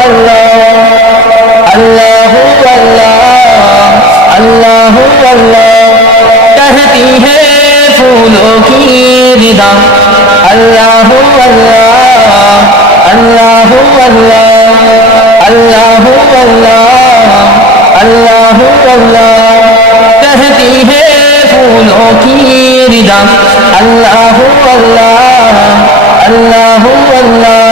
अल्लाह अल्लाह अल्लाह अल्लाह कहती है फूलों की रिदा अल्लाह अल्लाह अल्लाह अल्लाह अल्लाह अल्लाह अल्लाह अल्लाह कहती है फूलों की रिदा अल्लाह अल्लाह अल्लाह अल्लाह